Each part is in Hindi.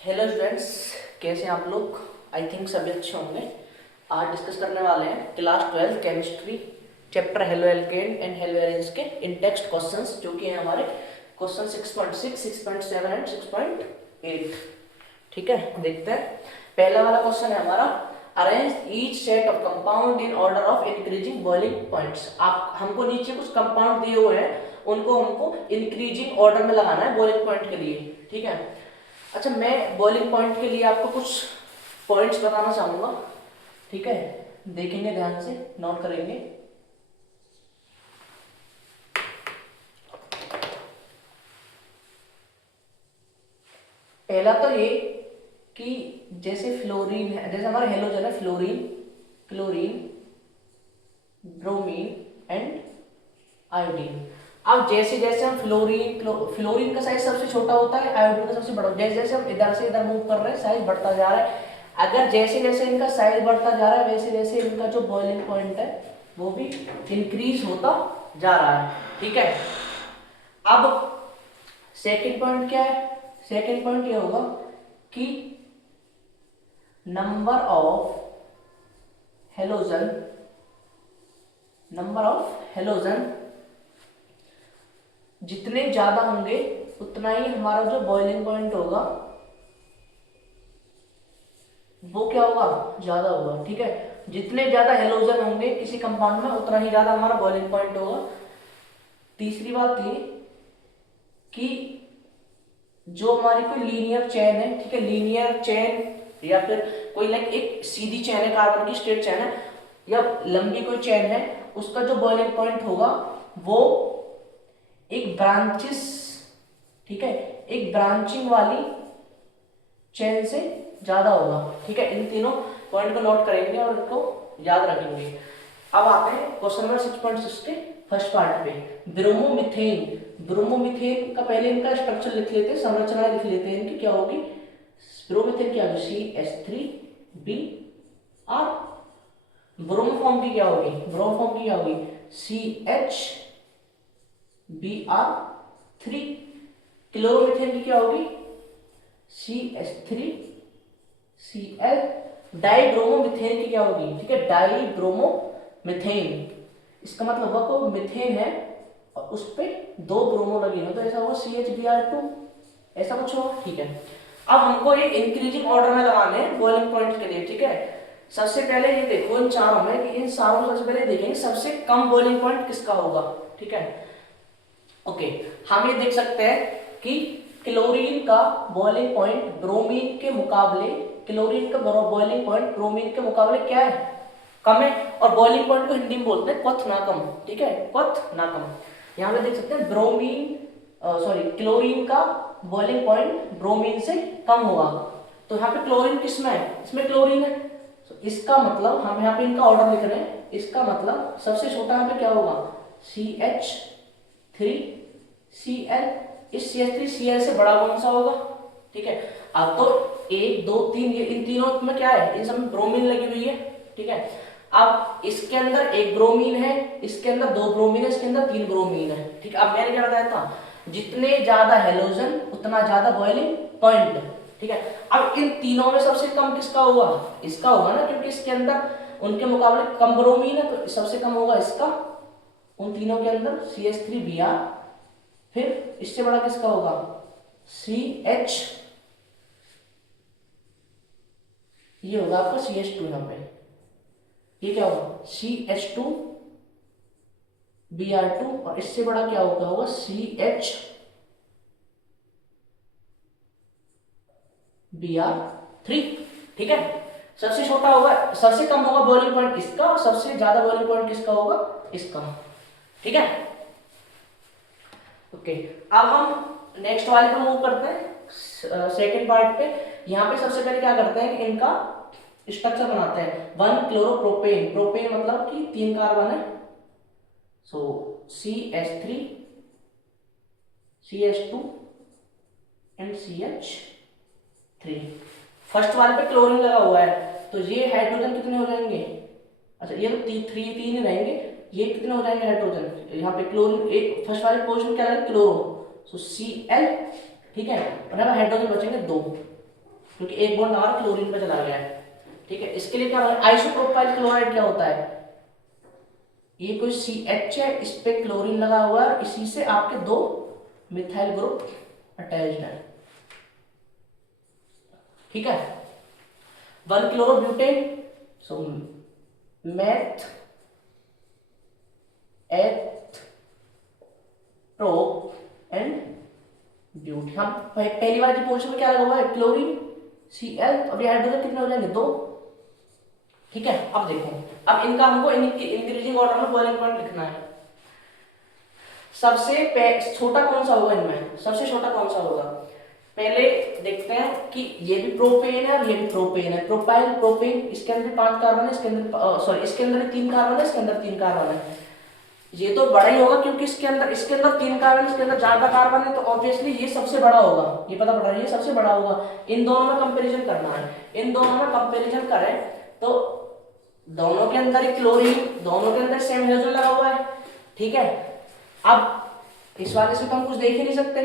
हेलो स्टूडेंट्स, कैसे हैं आप लोग। आई थिंक सभी अच्छे होंगे। आज डिस्कस करने वाले हैं class 12 chemistry chapter haloalkane and haloarenes के इन टेक्स्ट क्वेश्चंस, जो कि हैं हमारे क्वेश्चन 6.6, 6.7 एंड 6.8। ठीक है, देखते हैं। पहला वाला क्वेश्चन है हमारा, arrange each set of compound in order of increasing boiling points. आप हमको नीचे कुछ कंपाउंड दिए हुए हैं, उनको हमको इंक्रीजिंग ऑर्डर में लगाना है बॉइलिंग पॉइंट के लिए। ठीक है। अच्छा, मैं बॉइलिंग पॉइंट के लिए आपको कुछ पॉइंट्स बताना चाहूंगा। ठीक है, देखेंगे, ध्यान से नोट करेंगे। पहला तो ये कि जैसे फ्लोरीन है, जैसे हमारा हेलोजन है fluorine, chlorine, bromine and iodine. अब जैसे जैसे हम फ्लोरीन का साइज सबसे छोटा होता है, आयोडीन का सबसे बड़ा। जैसे जैसे हम इधर से इधर मूव कर रहे हैं, साइज बढ़ता जा रहा है। अगर जैसे जैसे इनका साइज बढ़ता जा रहा है, वैसे वैसे इनका जो बॉइलिंग पॉइंट है वो भी इंक्रीज होता जा रहा है। ठीक है। अब सेकंड पॉइंट क्या है? सेकंड पॉइंट ये होगा कि नंबर ऑफ हेलोजन जितने ज्यादा होंगे उतना ही हमारा जो बॉइलिंग पॉइंट होगा वो क्या होगा, ज्यादा होगा। ठीक है, जितने ज्यादा हेलोजन होंगे किसी कंपाउंड में, उतना ही ज्यादा हमारा बॉइलिंग पॉइंट होगा। तीसरी बात ये कि जो हमारी कोई लीनियर चेन है, ठीक है, लीनियर चेन या फिर कोई लाइक एक सीधी चेन है, कार्बन की स्ट्रेट चेन है, या लंबी कोई चेन है, उसका जो बॉइलिंग पॉइंट होगा वो एक ब्रांचेस, ठीक है, एक ब्रांचिंग वाली चेन से ज्यादा होगा। ठीक है, इन तीनों पॉइंट को नोट करेंगे और इनको याद रखेंगे। अब आते हैं क्वेश्चन नंबर 6.6 के फर्स्ट पार्ट पे। ब्रोमोमीथेन का पहले इनका स्ट्रक्चर लिख लेते हैं, संरचना लिख लेते हैं इनकी क्या होगी। ब्रोमीथेन क्या होगी, CH3Br। ब्रोमोफॉर्म की क्या होगी, ब्रोमोफॉर्म की क्या होगी, CH क्लोरोमीथेन की क्या होगी, CH3Cl। डाईब्रोमोमीथेन की क्या होगी, ठीक है, डाईब्रोमोमीथेन। इसका मतलब होगा कोई मीथेन है और उस पे दो ब्रोमो लगे हैं, तो ऐसा होगा CH2Br, ऐसा कुछ होगा। ठीक है, अब हमको ये इंक्रीजिंग ऑर्डर में लगाने हैं बॉइलिंग पॉइंट के लिए। ठीक है, सबसे पहले ये देखो इन चारों में, कि इन चारों में सबसे पहले देखेंगे सबसे कम बॉइलिंग पॉइंट किसका होगा। ठीक है, ओके, हम ये देख सकते हैं कि क्लोरीन का बॉइलिंग पॉइंट ब्रोमीन के मुकाबले, क्लोरीन का बॉइलिंग पॉइंट ब्रोमीन के मुकाबले क्या है, कम है। और बॉइलिंग पॉइंट को हिंदी में बोलते हैं क्वथनाकम। ठीक है, क्वथनाकम। यहाँ पे देख सकते हैं क्लोरीन का बॉइलिंग पॉइंट ब्रोमीन से कम होगा। तो यहाँ पे क्लोरीन किसमें है, इसमें क्लोरीन है, तो इसका मतलब हम यहाँ पे इनका ऑर्डर लिख रहे हैं। इसका मतलब सबसे छोटा यहाँ पे क्या होगा, CH3Cl। इस CH3Cl से बड़ा कौन सा होगा। ठीक है, अब तो 1 2 3, ये इन तीनों में क्या है, इन सब में ब्रोमीन लगी हुई है। ठीक है, अब इसके अंदर एक ब्रोमीन है, इसके अंदर 2 ब्रोमीन है, इसके अंदर 3 ब्रोमीन है। ठीक है, अब मैंने क्या बताया था, जितने ज्यादा हेलोजन उतना ज्यादा बॉइलिंग पॉइंट। ठीक है, अब इन तीनों में सबसे कम किसका होगा, इसका होगा ना, क्योंकि इसके अंदर उनके मुकाबले कम ब्रोमीन है, तो सबसे कम होगा इसका उन तीनों के अंदर, CH3Br। फिर इससे बड़ा किसका होगा, CH, ये होगा आपका CH2। यहाँ पे ये क्या होगा, CH2Br2। और इससे बड़ा क्या होगा CH3Br3। ठीक है, सबसे छोटा होगा, सबसे कम होगा बॉइलिंग पॉइंट इसका, और सबसे ज्यादा बॉइलिंग पॉइंट किसका होगा, इसका। ठीक है, ओके, अब हम नेक्स्ट वाले पे मूव करते हैं, सेकंड पार्ट पे। यहाँ पे सबसे पहले क्या करते हैं कि इनका स्ट्रक्चर बनाते हैं। 1 क्लोरोप्रोपेन, प्रोपेन मतलब कि 3 कार्बन है, सो CH3, CH2 and CH3। First वाले पे क्लोरीन लगा हुआ है, तो ये हाइड्रोजन कितने हो जाएंगे, अच्छा ये तो 3 ही रहेंगे, ये कितने हो जाएंगे हाइड्रोजन। यहाँ पे क्लोरीन एक फर्स्ट वाले पोजीशन क्या है, क्लोरो, सो Cl। ठीक है, और यहाँ हाइड्रोजन बचेंगे 2। क्योंकि एक बॉन्ड हमारा क्लोरीन पे चला गया है। ठीक है, इसके लिए क्या आइसोप्रोपाइल क्लोराइड क्या होता है, ये कोई CH है, इस पे क्लोरीन लगा हुआ है, इसी से आपके दो मिथाइल ग्रुप अटैच्ड है। ठीक है, 1 chlorobutane, so meth eth pro and but. हम पहली बार की पोजीशन में क्या लगा हुआ है, क्लोरीन Cl, अब ये हाइड्रोजन कितने हो जाएंगे, 2। ठीक है, अब देखो, अब इनका हमको इंक्रीजिंग ऑर्डर में बॉइलिंग पॉइंट लिखना है। सबसे छोटा कौन सा होगा इनमें, सबसे छोटा कौन सा होगा, पहले देखते हैं कि ये भी प्रोपेन है और ये भी प्रोपेन है, प्रोपाइल प्रोपेन, इसके अंदर 5 कार्बन है, इसके अंदर सॉरी इसके अंदर 3 कार्बन है, इसके अंदर 3 कार्बन है। ये तो बड़ा ही होगा क्योंकि इसके अंदर 3 कार्बन, इसके अंदर ज्यादा कार्बन है, तो ऑब्वियसली ये सबसे बड़ा होगा, ये पता पड़ रहा है, ये सबसे बड़ा होगा। इन दोनों में कंपैरिजन करना है, इन दोनों में कंपैरिजन करें तो दोनों के अंदर ही क्लोरीन, दोनों के अंदर सेम हाइड्रोजन लगा हुआ है। ठीक है, अब इस वाले से तो हम कुछ देख ही नहीं सकते,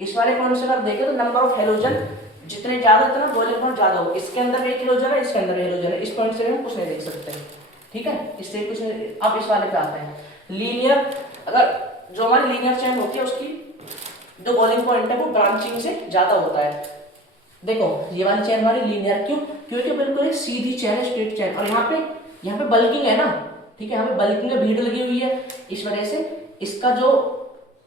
इस वाले पॉइंट से अगर देखें तो नंबर ऑफ हाइड्रोजन जितने ज्यादा उतना बॉइलिंग पॉइंट ज्यादा होगा। इसके अंदर भी एक हाइड्रोजन है, इसके अंदर भी हाइड्रोजन है, इस पॉइंट से हम कुछ नहीं देख सकते। ठीक है, इससे कुछ नहीं। अब इस वाले पे आते हैं, लीनियर, अगर जो हमारी लीनियर चेन होती है उसकी जो बॉइलिंग पॉइंट है वो ब्रांचिंग से ज्यादा होता है। देखो ये वाली चेन हमारी लीनियर क्यों, क्योंकि बिल्कुल एक सीधी चेन है, स्ट्रेट चेन, और यहाँ पे बल्किंग है ना। ठीक है, यहाँ पे बल्किंग है, भीड़ लगी हुई है, इस वजह से इसका जो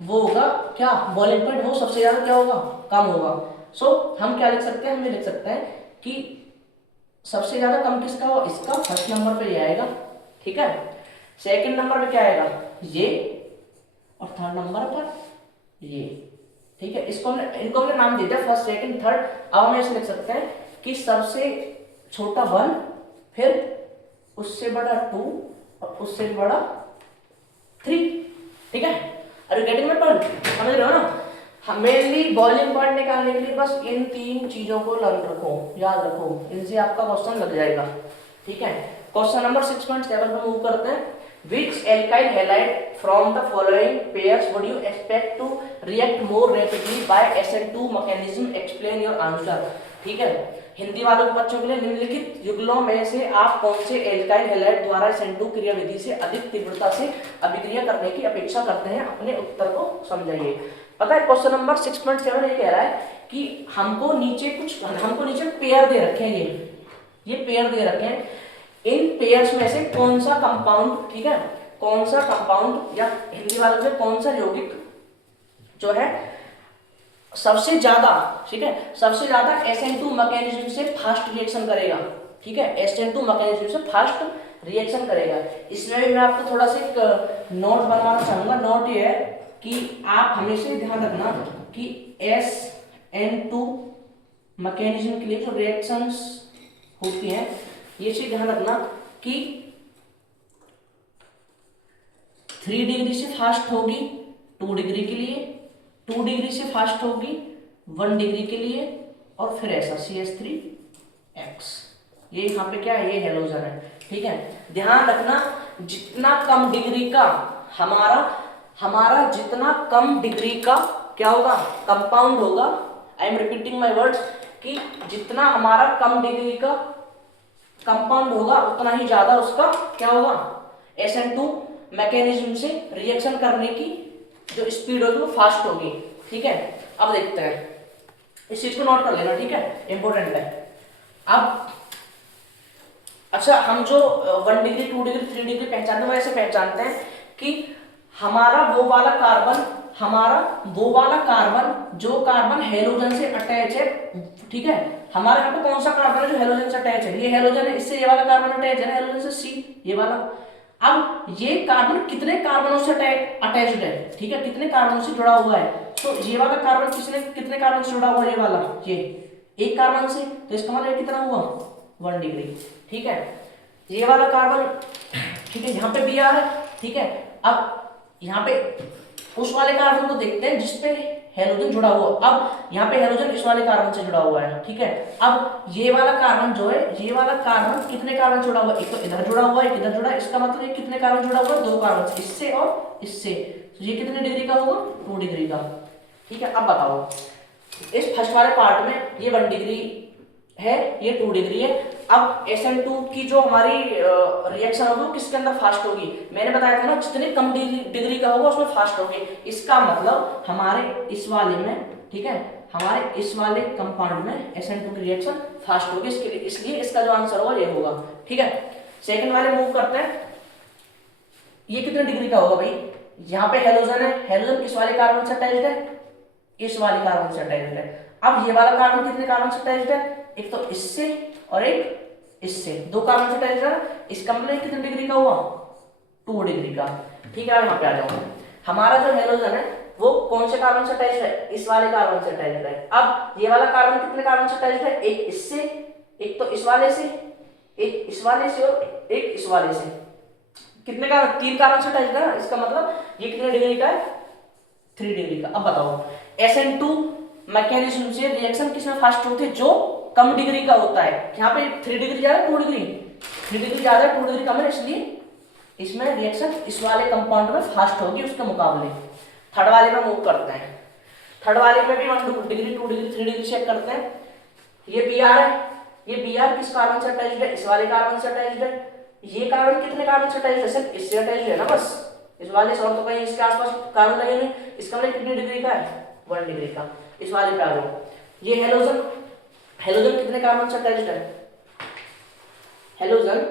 वो होगा क्या बॉइलिंग पॉइंट, वो सबसे ज्यादा क्या होगा, कम होगा। सो हम क्या लिख सकते हैं, हम ये लिख सकते हैं कि सबसे ज्यादा कम किसका होगा, इसका फर्स्ट नंबर पे ये आएगा। ठीक है, सेकंड नंबर पे क्या आएगा, ये, और थर्ड नंबर पर ये। ठीक है, इनको हमने नाम दे दिया फर्स्ट सेकंड थर्ड। अब हम ऐसे लिख सकते हैं कि सबसे छोटा 1, फिर उससे बड़ा 2 और उससे बड़ा 3। ठीक है, अरे गेटिंग माय पॉइंट, समझ रहे हो ना। मेनली बॉइलिंग पॉइंट निकालने के लिए बस इन 3 चीजों को रखो, याद रखो, इनसे आपका क्वेश्चन लग जाएगा। ठीक है, क्वेश्चन नंबर 6.7 पे मूव करते हैं। Which alkyl halide from the following pairs would you expect to react more rapidly by SN2 mechanism? Explain your answer. ठीक है, हिंदी वालों के बच्चों के लिए निम्नलिखित युगलों में से आप कौन से एल्काइल हैलाइड द्वारा SN2 क्रिया विधि से अधिक तीव्रता से अभिक्रिया करने की अपेक्षा करते हैं, अपने उत्तर को समझाइए। पता है क्वेश्चन नंबर 6.7 ये कह रहा है कि हमको नीचे पेयर दे रखे हैं, ये पेयर दे रखे हैं, इन पेयर्स में से कौन सा कंपाउंड, ठीक है, कौन सा कंपाउंड या हिंदी वालों से कौन सा यौगिक जो है सबसे ज्यादा, ठीक है, सबसे ज्यादा SN2 मैकेनिज्म से फास्ट रिएक्शन करेगा। ठीक है, SN2 मैकेनिज्म से फास्ट रिएक्शन करेगा। इसमें भी मैं आपको थोड़ा सा एक नोट बनवाना चाहूंगा। नोट ये है कि आप हमेशा ध्यान रखना कि SN2 मैकेनिज्म के लिए जो रिएक्शंस होती हैं, ये चीज ध्यान रखना कि 3 डिग्री से फास्ट होगी 2 डिग्री के लिए, 2 डिग्री से फास्ट होगी 1 डिग्री के लिए, और फिर ऐसा CH3X। ये यहाँ पे क्या है, ये हैलोजन है। ठीक है, ध्यान रखना जितना कम डिग्री का हमारा जितना कम डिग्री का क्या होगा, कंपाउंड होगा। I am repeating my words कि जितना हमारा कम डिग्री का कंपाउंड होगा उतना ही ज्यादा उसका क्या होगा, SN2 मैकेनिज्म से रिएक्शन करने की जो स्पीड होगी वो फास्ट होगी। ठीक है, अब देखते हैं, इस चीज को नोट कर लेना। ठीक है, इंपॉर्टेंट है। अब अच्छा, हम जो 1 डिग्री 2 डिग्री 3 डिग्री पहचानते हैं वो ऐसे पहचानते हैं कि हमारा वो वाला कार्बन जो कार्बन हेलोजन से अटैच है। ठीक है, हमारे यहाँ पे कौन सा कार्बन है जो हेलोजन से अटैच है, ये हेलोजन है, इससे ये वाला कार्बन अटैच है ना हेलोजन से, C ये वाला। अब ये कार्बन कितने कार्बनों से अटैच्ड है, ठीक है, कितने कार्बनों से जुड़ा हुआ है, तो ये वाला कार्बन कितने कार्बन से जुड़ा हुआ है, ये वाला, ये एक कार्बन से, तो इसका मतलब कितना हुआ 1 डिग्री। ठीक है, ये वाला कार्बन, ठीक है, यहाँ पे भी आ रहा है। ठीक है, अब यहाँ पे उस वाले कार्बन को देखते हैं जिसपे हेलोजन जुड़ा हुआ। अब यहाँ पे हेलोजन इस वाले कार्बन से जुड़ा हुआ है। ठीक है, अब ये वाला कार्बन जो है, ये वाला कार्बन कितने कार्बन जुड़ा हुआ है, एक तो इधर जुड़ा हुआ है, एक इधर जुड़ा है, इसका मतलब ये कितने कार्बन जुड़ा हुआ है, 2 कार्बन से, इससे और इससे। तो ये कितने डिग्री का होगा, 2 डिग्री का। ठीक है, अब बताओ इस फर्स्ट वाले पार्ट में ये 1 डिग्री है, ये 2 डिग्री है। अब SN2 की जो हमारी रिएक्शन होगी वो किसके अंदर फास्ट होगी, मैंने बताया था ना जितने कम डिग्री का होगा उसमें फास्ट होगी। इसका मतलब हमारे इस वाले में, ठीक है, हमारे इस वाले कंपाउंड में SN2 की रिएक्शन फास्ट होगी, इसलिए इसका जो आंसर होगा ये होगा। ठीक है, सेकंड वाले मूव करते हैं। ये कितने डिग्री का होगा भाई, यहाँ पे हेलोजन है, हेलोजन किस वाले कार्बन से अटैच्ड है, इस वाले कार्बन से अटैच्ड है। अब ये वाला कार्बन कितने कार्बन से अटैच्ड है, एक तो इससे और एक इससे, 2 कार्बन से अटैच्ड है। इसका मतलब कितने डिग्री का हुआ, 2 डिग्री का। ठीक है, यहाँ पे आ जाओ। हमारा जो हेलोजन है वो कौन से कार्बन से अटैच्ड है, इस वाले कार्बन से अटैच्ड है। अब ये वाला कार्बन कितने कार्बन से अटैच्ड है, एक इससे, एक तो इस वाले से, एक इस वाले से और एक इस वाले से। कितने का, 3 कार्बन से अटैच्ड है। इसका मतलब ये कितने डिग्री का है, 3 डिग्री का। अब बताओ SN2 मैकेनिज्म से रिएक्शन किसमें फास्ट होती है, जो कम डिग्री का होता है। यहाँ पे 3 डिग्री ज्यादा, 2 डिग्री, 3 डिग्री ज्यादा, 2 डिग्री कम है, इसलिए इसमें रिएक्शन इस वाले कंपाउंड में फास्ट होगी उसके मुकाबले। थर्ड वाले में मूव करते हैं। थर्ड वाले में भी 1 डिग्री, 2 डिग्री, 3 डिग्री चेक करते हैं। ये Br है, ये Br किस कार्बन से अटैच्ड है, इस वाले कार्बन से अटैच्ड है। ये कार्बन कितने कार्बन से अटैच्ड है, सिर्फ इससे अटैच्ड है ना बस, इस वाले से, और तो कहीं इसके आसपास कार्बन लगे नहीं। इसका मतलब कितनी डिग्री का है, 1 डिग्री का। इस वाले पे आ जाओ। ये हेलोजन, हेलोजन कितने कार्बन से अटैच्ड है, हेलोजन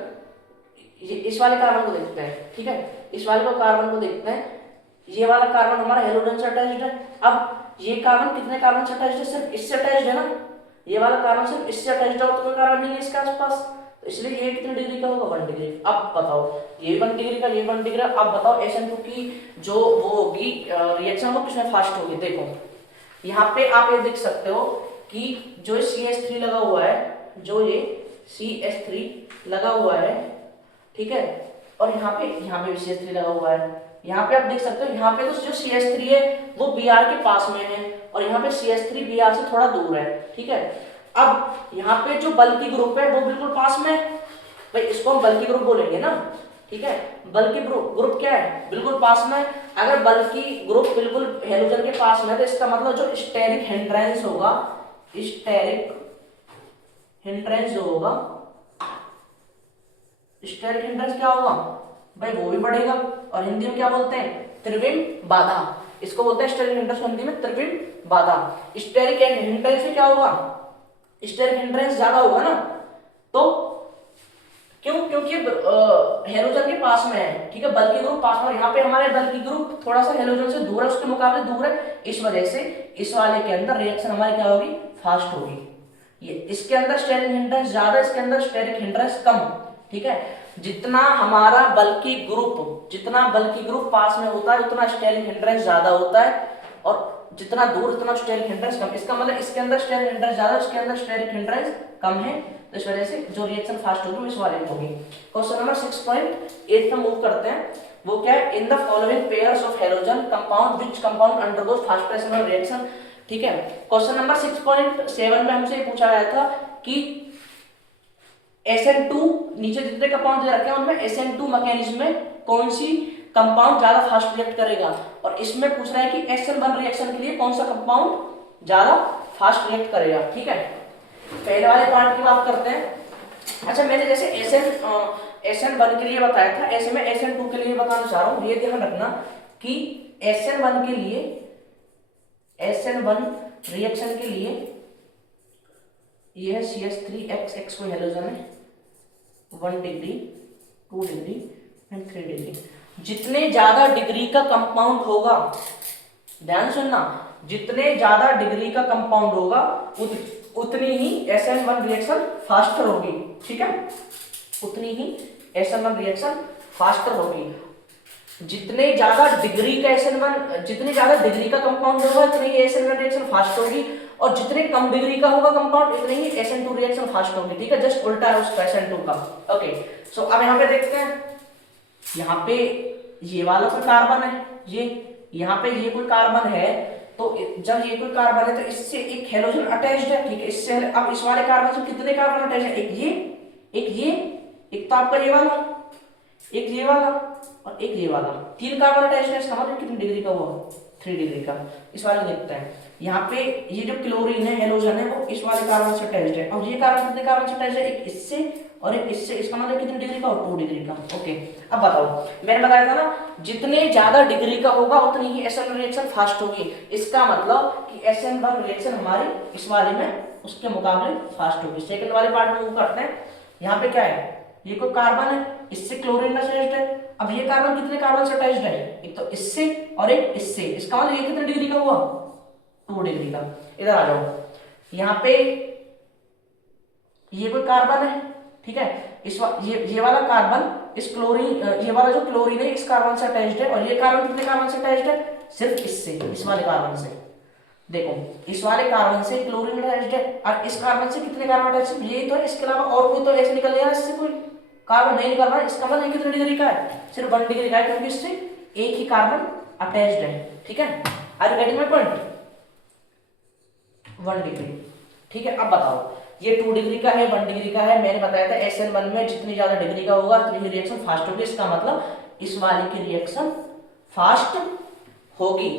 ये इस वाले कार्बन को देखते हैं। ठीक है, इस वाले को कार्बन को देखते हैं। ये वाला कार्बन हमारा हेलोजन से अटैच्ड है। अब ये कार्बन कितने कार्बन से अटैच्ड है, सिर्फ इससे अटैच्ड है ना। ये वाला कार्बन सिर्फ इससे अटैच्ड है और तो कोई कार्बन नहीं है इसके आसपास, तो इसलिए ये कितने डिग्री का होगा, 1 डिग्री। अब बताओ ये 1 डिग्री का, ये 1 डिग्री। अब बताओ SN2 की जो वो होगी रिएक्शन वो किसमें फास्ट होगी। देखो यहाँ पे आप ये देख सकते हो कि जो CH3 लगा हुआ है, जो ये CH3 लगा हुआ है, ठीक है, और यहाँ पे भी CH3 लगा हुआ है। यहाँ पे आप देख सकते हो, यहाँ पे तो जो CH3 है वो Br के पास में है और यहाँ पे CH3 Br से थोड़ा दूर है। ठीक है, अब यहाँ पे जो बल्कि ग्रुप है वो बिल्कुल पास में है, भाई इसको हम बल्कि ग्रुप बोलेंगे ना। ठीक है, बल्कि ग्रुप क्या है, बिल्कुल पास में। अगर बल्कि ग्रुप बिल्कुल हेलोजन के पास में है तो इसका मतलब जो स्टेरिक हिंड्रेंस होगा, स्टेरिक हिंड्रेंस जो होगा, स्टेरिक हिंड्रेंस क्या होगा भाई, वो भी बढ़ेगा। और हिंदी में क्या बोलते हैं, त्रिविम बाधा, इसको बोलते हैं स्टेरिक हिंड्रेंस, हिंदी में त्रिविम बाधा। स्टेरिक हिंड्रेंस से क्या होगा, स्टेरिक हिंड्रेंस ज्यादा होगा ना, तो क्यों, क्योंकि हेलोजन के पास में है। ठीक है, बल्कि ग्रुप पास में, यहाँ पे हमारे बल्कि ग्रुप थोड़ा सा हेलोजन से दूर है, उसके मुकाबले दूर है, इस वजह से इस वाले के अंदर रिएक्शन हमारी क्या होगी, फास्ट होगी। ये इसके अंदर स्टेरिक हिंड्रेंस ज्यादा, इसके अंदर स्टेरिक हिंड्रेंस कम। ठीक है, जितना हमारा बल्कि ग्रुप पास में होता है उतना स्टेरिक हिंड्रेंस ज्यादा होता है, और जितना दूर उतना स्टेरिक हिंड्रेंस कम। इसका मतलब इसके अंदर स्टेरिक हिंड्रेंस ज्यादा, इसके अंदर स्टेरिक हिंड्रेंस कम है, तो इस वजह से जो रिएक्शन फास्ट होगी इस वाले में होगी। क्वेश्चन नंबर 6.8 में मूव करते हैं। वो क्या है, in the following pairs of halogen compound which compound undergoes fast pressure reaction. ठीक है, क्वेश्चन नंबर 6.7 में हमसे पूछा गया था कि SN2 नीचे जितने कंपाउंड दे रखे हैं उनमें SN2 मैकेनिज्म में कौन सी कंपाउंड ज्यादा फास्ट रिएक्ट करेगा, और इसमें पूछ रहा है कि SN1 रिएक्शन के लिए कौन सा कंपाउंड ज्यादा फास्ट रिएक्ट करेगा। ठीक है, पहले वाले पार्ट की बात करते हैं। अच्छा, मैंने जैसे SN1 के लिए बताया था, ऐसे मैं SN2 के लिए बताना चाह रहा हूँ। ये ध्यान रखना कि SN1 के लिए, SN1 रिएक्शन के लिए ये है CH3X कोई हेलोजन है, 1 डिग्री, 2 डिग्री एंड 3 डिग्री। जितने ज्यादा डिग्री का कंपाउंड होगा, ध्यान सुनना, जितने ज्यादा डिग्री का कंपाउंड होगा उतनी ही SN1 रिएक्शन फास्टर होगी। ठीक है, उतनी ही SN1 रिएक्शन फास्टर होगी। जितने ज्यादा डिग्री का SN1, जितने ज्यादा डिग्री का कंपाउंड होगा उतनी ही SN1 रिएक्शन फास्ट होगी, और जितने कम डिग्री का होगा कंपाउंड उतनी ही SN2 रिएक्शन फास्ट होगी। ठीक है, जस्ट उल्टा है उसका SN2 का। ओके, सो अब यहाँ पे देखते हैं, यहाँ पे ये वाला कोई कार्बन है, ये यहाँ पे ये कोई कार्बन है, तो जब ये कोई कार्बन है तो इससे एक हेलोजन अटैच्ड है। ठीक है, इससे अब इस वाले कार्बन से कितने कार्बन अटैच है, एक ये, एक ये, एक तो आपका ये वाला, एक ये वाला और एक ये वाला, 3 कार्बन अटैच है। इसका मतलब कितनी डिग्री का हुआ, 3 डिग्री का। इस वाले देखते हैं, यहाँ पे ये जो क्लोरीन है, हेलोजन है, वो इस वाले कार्बन से अटैच्ड है, और ये कार्बन कितने कार्बन से अटैच्ड है, एक इससे और एक इससे, इसका मतलब कितने डिग्री का, 2 डिग्री का। ओके, अब बताओ, मैंने बताया था ना जितने ज्यादा डिग्री का होगा उतनी ही SN1 रिएक्शन फास्ट होगी। इसका मतलब कि SN1 रिएक्शन हमारी इस वाले में उसके मुकाबले फास्ट होगी। सेकंड वाले पार्ट में वो करते हैं। यहाँ पे क्या है, ये कोई कार्बन है, इससे क्लोरीन अटैच्ड है। अब ये कार्बन कितने कार्बन से अटैच्ड है, एक तो इससे और एक इससे, इसका मतलब ये कितने डिग्री का हुआ, 2 डिग्री का। इधर आ जाओ, यहाँ पे ये कोई कार्बन है, ठीक है, ये वाला कार्बन इस क्लोरीन, ये वाला जो क्लोरीन है इस कार्बन से अटैच्ड है, और ये कार्बन कितने कार्बन से अटैच्ड है, सिर्फ इससे, इस वाले कार्बन से। देखो, इस वाले कार्बन से क्लोरीन अटैच्ड है, और इस कार्बन से कितने कार्बन अटैच्ड है, ये तो है, इसके अलावा और कोई तो ऐसे निकल रहा है, इससे कोई कार्बन नहीं निकल रहा है। इसका मतलब कितने डिग्री का है, सिर्फ 1 डिग्री का है, क्योंकि इससे एक ही कार्बन अटैच्ड है। ठीक है, are you getting my point, 1 degree. ठीक है, अब बताओ, ये 2 डिग्री का है, 1 डिग्री का है। मैंने बताया था SN1 में जितनी ज्यादा डिग्री का होगा उतनी ही रिएक्शन फास्ट होगी। इसका मतलब इस वाले की रिएक्शन फास्ट होगी।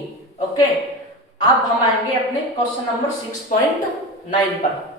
ओके, अब हम आएंगे अपने क्वेश्चन नंबर 6.9 पर।